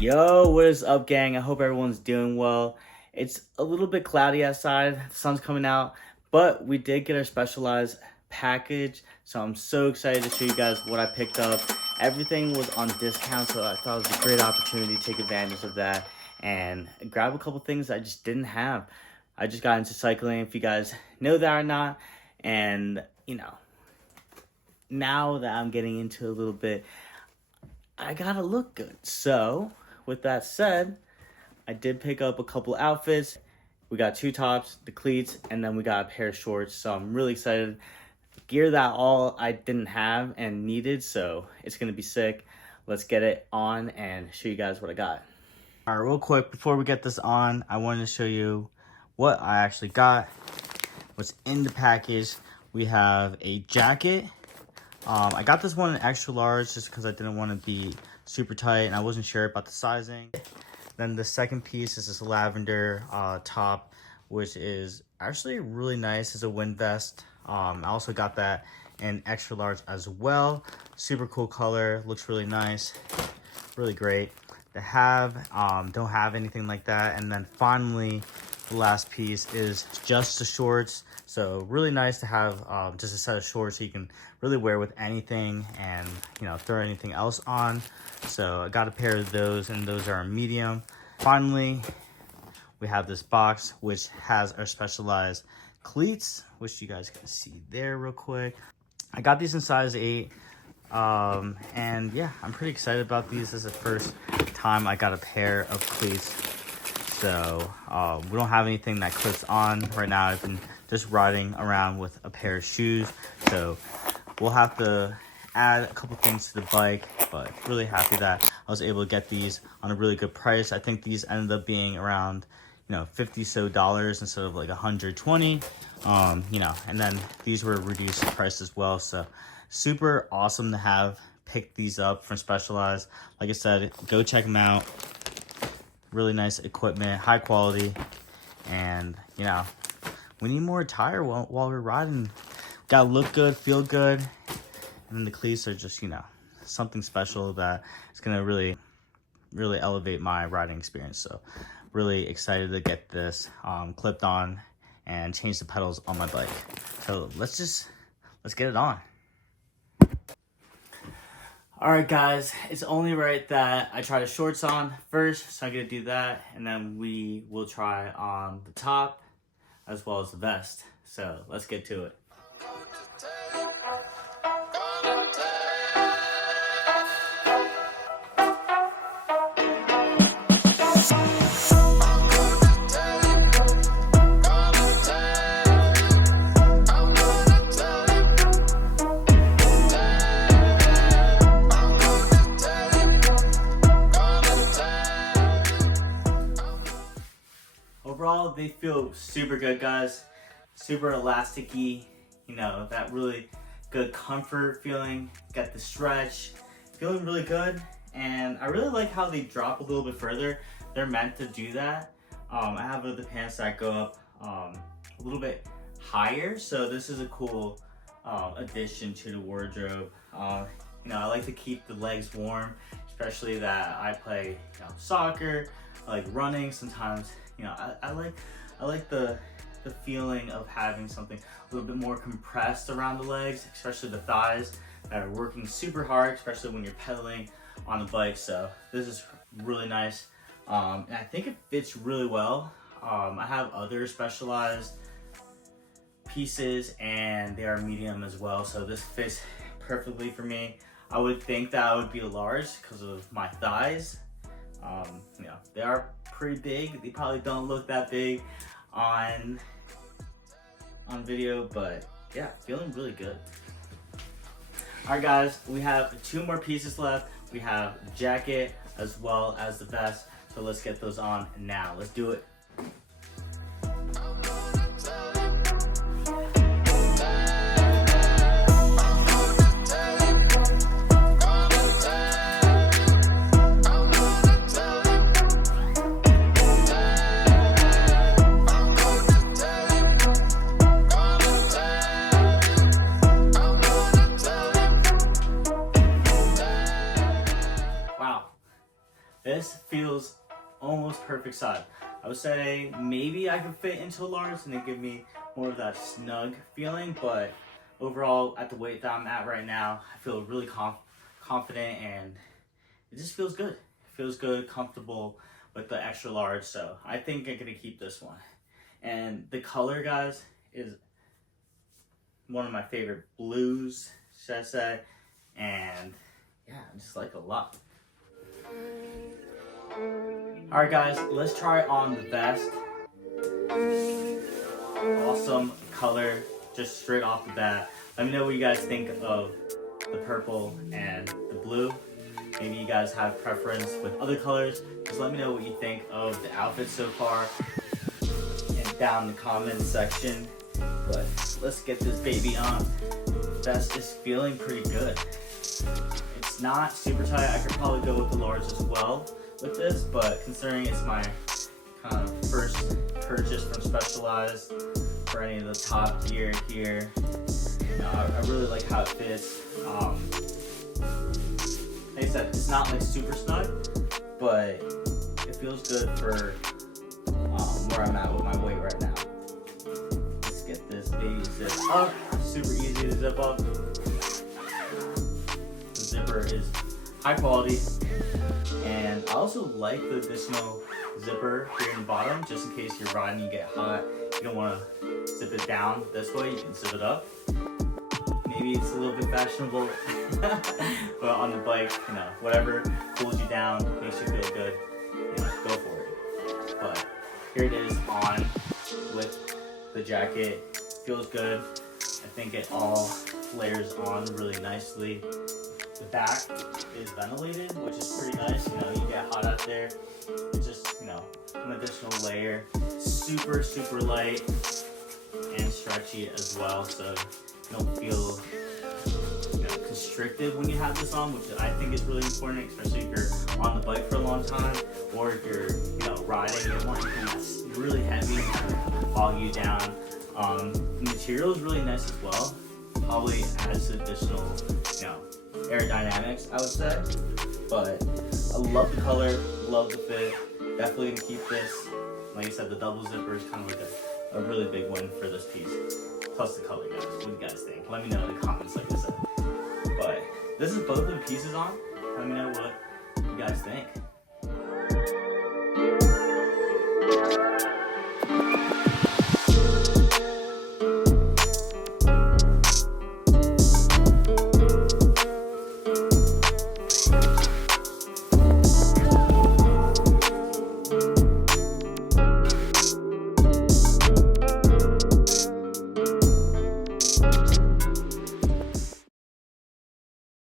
Yo, what is up, gang? I hope everyone's doing well. It's a little bit cloudy outside, the sun's coming out, but we did get our specialized package, so I'm so excited to show you guys what I picked up. Everything was on discount, so I thought it was a great opportunity to take advantage of that and grab a couple things I just didn't have. I just got into cycling, if you guys know that or not, and now that I'm getting into a little bit, I gotta look good. So with that said, I did pick up a couple outfits. We got two tops, the cleats, and then we got a pair of shorts. So I'm really excited. Gear that all I didn't have and needed, so it's gonna be sick. Let's get it on and show you guys what I got. All right, real quick, before we get this on, I wanted to show you what I actually got, what's in the package. We have a jacket. I got this one in extra large just because I didn't want to be super tight and I wasn't sure about the sizing. Then the second piece is this lavender top, which is actually really nice. It's a wind vest. I also got that in extra large as well. Super cool color, looks really nice, really great to have. Don't have anything like that. And then finally, the last piece is just the shorts. So really nice to have just a set of shorts so you can really wear with anything and throw anything else on. So I got a pair of those, and those are a medium. Finally, we have this box which has our specialized cleats, which you guys can see there real quick. I got these in size 8, and yeah, I'm pretty excited about these. This is the first time I got a pair of cleats. So we don't have anything that clips on right now. I've been just riding around with a pair of shoes, so we'll have to add a couple things to the bike, but really happy that I was able to get these on a really good price. I think these ended up being around $50 so instead of like 120, and then these were reduced price as well. So super awesome to have picked these up from Specialized. Like I said, go check them out. Really nice equipment, high quality, and we need more attire while we're riding. Gotta look good, feel good, and then the cleats are just something special that is gonna really elevate my riding experience. So really excited to get this clipped on and change the pedals on my bike. So let's get it on. All right, guys, it's only right that I try the shorts on first, so I'm gonna do that, and then we will try on the top as well as the vest. So let's get to it. Overall, they feel super good, guys. Super elasticy, that really good comfort feeling. Got the stretch, feeling really good. And I really like how they drop a little bit further. They're meant to do that. I have other pants that go up a little bit higher, so this is a cool addition to the wardrobe. I like to keep the legs warm, especially that I play soccer. I like running sometimes. I like the feeling of having something a little bit more compressed around the legs, especially the thighs that are working super hard, especially when you're pedaling on the bike. So this is really nice, and I think it fits really well. I have other Specialized pieces and they are medium as well, so this fits perfectly for me. I would think that I would be a large because of my thighs. They are pretty big. They probably don't look that big on video, but yeah, feeling really good. All right, guys, we have 2 more pieces left. We have the jacket as well as the vest, so let's get those on now. Let's do it. This feels almost perfect size. I would say maybe I could fit into a large and it give me more of that snug feeling, but overall at the weight that I'm at right now, I feel really confident and it just feels good. It feels good, comfortable with the extra large, so I think I'm gonna keep this one. And the color, guys, is one of my favorite blues, should I say, and yeah, I just like it a lot. Alright guys, let's try on the vest. Awesome color, just straight off the bat. Let me know what you guys think of the purple and the blue. Maybe you guys have preference with other colors. Just let me know what you think of the outfit so far and down in the comments section. But let's get this baby on. Vest is feeling pretty good. It's not super tight. I could probably go with the large as well with this, but considering it's my kind of first purchase from Specialized for any of the top gear here, I really like how it fits. Like I said, it's not like super snug, but it feels good for where I'm at with my weight right now. Let's get this baby zip up. Super easy to zip up. The zipper is high quality, and I also like the additional zipper here in the bottom, just in case you're riding, you get hot, you don't want to zip it down this way, you can zip it up. Maybe it's a little bit fashionable, but on the bike, whatever pulls you down, makes you feel good, go for it. But here it is on with the jacket. Feels good. I think it all layers on really nicely. The back is ventilated, which is pretty nice. You get hot out there. It's just, an additional layer. Super, super light and stretchy as well, so you don't feel constricted when you have this on, which I think is really important, especially if you're on the bike for a long time, or if you're riding, you don't want anything that's really heavy to bog you down. The material is really nice as well. Probably adds additional aerodynamics, I would say. But I love the color, love the fit. Definitely gonna keep this. Like I said, the double zipper is kind of like a really big win for this piece. Plus the color, guys. What do you guys think? Let me know in the comments, like I said. But this is both of the pieces on. Let me know what you guys think.